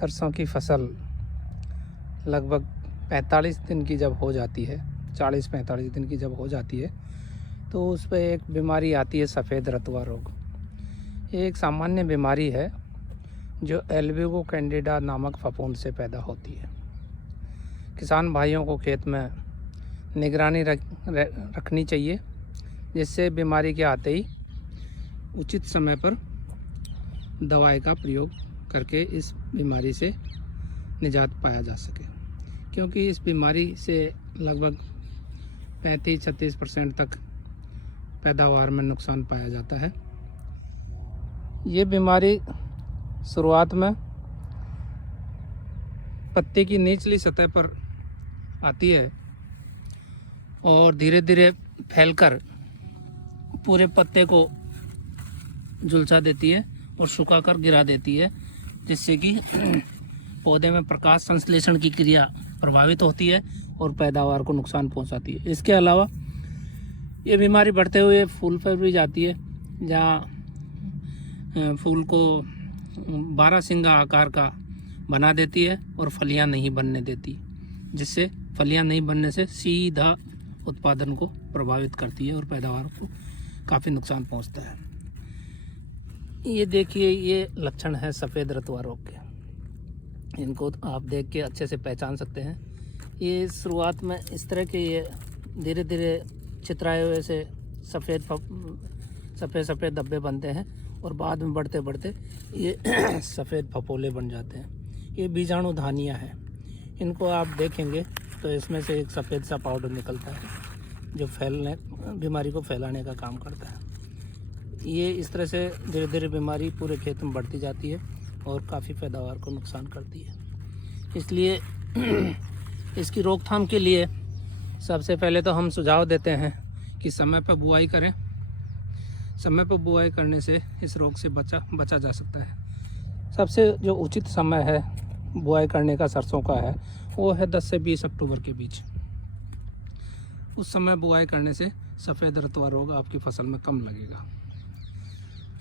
सरसों की फसल लगभग 45 दिन की जब हो जाती है, 40-45 दिन की जब हो जाती है, तो उस पर एक बीमारी आती है, सफ़ेद रतुआ रोग। ये एक सामान्य बीमारी है जो एल्ब्यूगो कैंडिडा नामक फफूंद से पैदा होती है। किसान भाइयों को खेत में निगरानी रखनी चाहिए, जिससे बीमारी के आते ही उचित समय पर दवाई का प्रयोग करके इस बीमारी से निजात पाया जा सके, क्योंकि इस बीमारी से लगभग 35-36% तक पैदावार में नुकसान पाया जाता है। ये बीमारी शुरुआत में पत्ते की निचली सतह पर आती है और धीरे धीरे फैलकर पूरे पत्ते को झुलसा देती है और सुखाकर गिरा देती है, जिससे कि पौधे में प्रकाश संश्लेषण की क्रिया प्रभावित होती है और पैदावार को नुकसान पहुंचाती है। इसके अलावा ये बीमारी बढ़ते हुए फूल पर भी जाती है, जहाँ फूल को 12 सिंगा आकार का बना देती है और फलियां नहीं बनने देती, जिससे फलियां नहीं बनने से सीधा उत्पादन को प्रभावित करती है और पैदावार को काफ़ी नुकसान पहुंचता है। ये देखिए, ये लक्षण है सफ़ेद रतुआ रोग के। इनको आप देख के अच्छे से पहचान सकते हैं। ये शुरुआत में इस तरह के ये धीरे धीरे चितराए हुए से सफ़ेद धब्बे बनते हैं और बाद में बढ़ते बढ़ते ये सफ़ेद फफोले बन जाते हैं। ये बीजाणु धानियाँ हैं। इनको आप देखेंगे तो इसमें से एक सफ़ेद सा पाउडर निकलता है जो बीमारी को फैलाने का काम करता है। ये इस तरह से धीरे धीरे बीमारी पूरे खेत में बढ़ती जाती है और काफ़ी पैदावार को नुकसान करती है। इसलिए इसकी रोकथाम के लिए सबसे पहले तो हम सुझाव देते हैं कि समय पर बुआई करें। समय पर बुआई करने से इस रोग से बचा जा सकता है। सबसे जो उचित समय है बुआई करने का सरसों का है, वो है 10 से 20 अक्टूबर के बीच। उस समय बुआई करने से सफ़ेद रतुआ रोग आपकी फसल में कम लगेगा।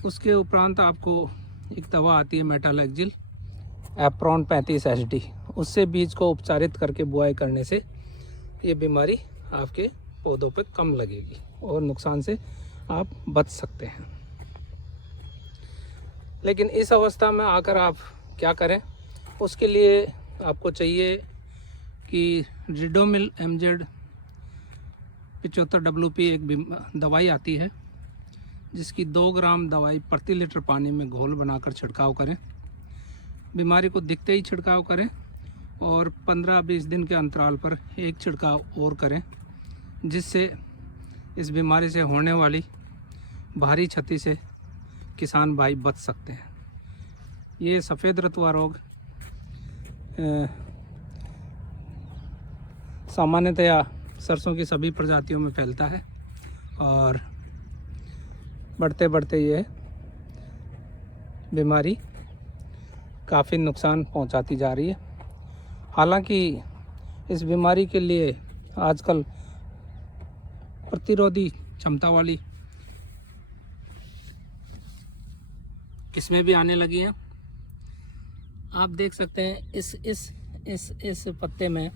उसके उपरांत आपको एक दवा आती है मेटालेक्जिल एप्रॉन 35 HD, उससे बीज को उपचारित करके बुआई करने से ये बीमारी आपके पौधों पर कम लगेगी और नुकसान से आप बच सकते हैं। लेकिन इस अवस्था में आकर आप क्या करें, उसके लिए आपको चाहिए कि रिडोमिल MZ 75WP एक दवाई आती है, जिसकी 2 ग्राम दवाई प्रति लीटर पानी में घोल बनाकर छिड़काव करें। बीमारी को दिखते ही छिड़काव करें और 15-20 दिन के अंतराल पर एक छिड़काव और करें, जिससे इस बीमारी से होने वाली भारी क्षति से किसान भाई बच सकते हैं। ये सफ़ेद रतुआ रोग सामान्यतया सरसों की सभी प्रजातियों में फैलता है और बढ़ते बढ़ते ये बीमारी काफ़ी नुकसान पहुंचाती जा रही है। हालांकि इस बीमारी के लिए आजकल प्रतिरोधी क्षमता वाली किस्में भी आने लगी हैं। आप देख सकते हैं इस पत्ते में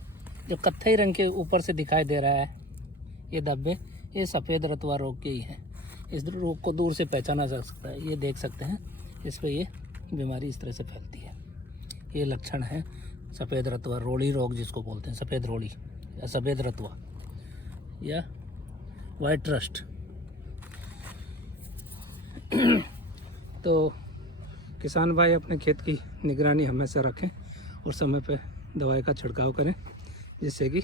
जो कत्थई रंग के ऊपर से दिखाई दे रहा है, ये धब्बे, ये सफ़ेद रतुआ रोग के ही हैं। इस रोग को दूर से पहचाना जा सकता है। ये देख सकते हैं, इस पर ये बीमारी इस तरह से फैलती है। ये लक्षण है सफ़ेद रतुआ रोड़ी रोग, जिसको बोलते हैं सफ़ेद रोड़ी या सफ़ेद रतुआ या वाइट रस्ट। तो किसान भाई अपने खेत की निगरानी हमेशा रखें और समय पर दवाई का छिड़काव करें, जिससे कि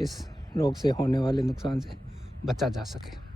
इस रोग से होने वाले नुकसान से बचा जा सके।